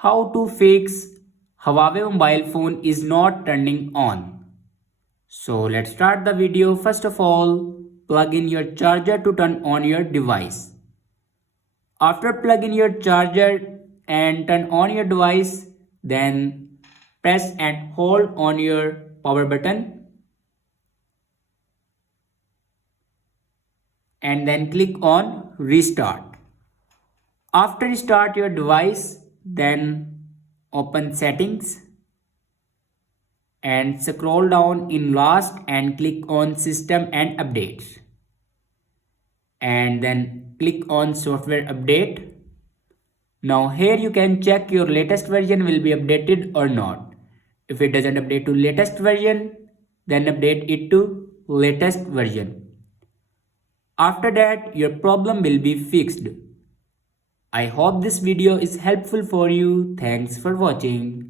How to fix Huawei mobile phone is not turning on. So let's start the video. First of all, plug in your charger to turn on your device. After plugging your charger and turn on your device, then press and hold on your power button and then click on restart. After restart your device, then open settings and scroll down in last and click on system and updates and then click on software update. Now here you can check your latest version will be updated or not. If it doesn't update to latest version, then update it to latest version. After that your problem will be fixed. I hope this video is helpful for you. Thanks for watching.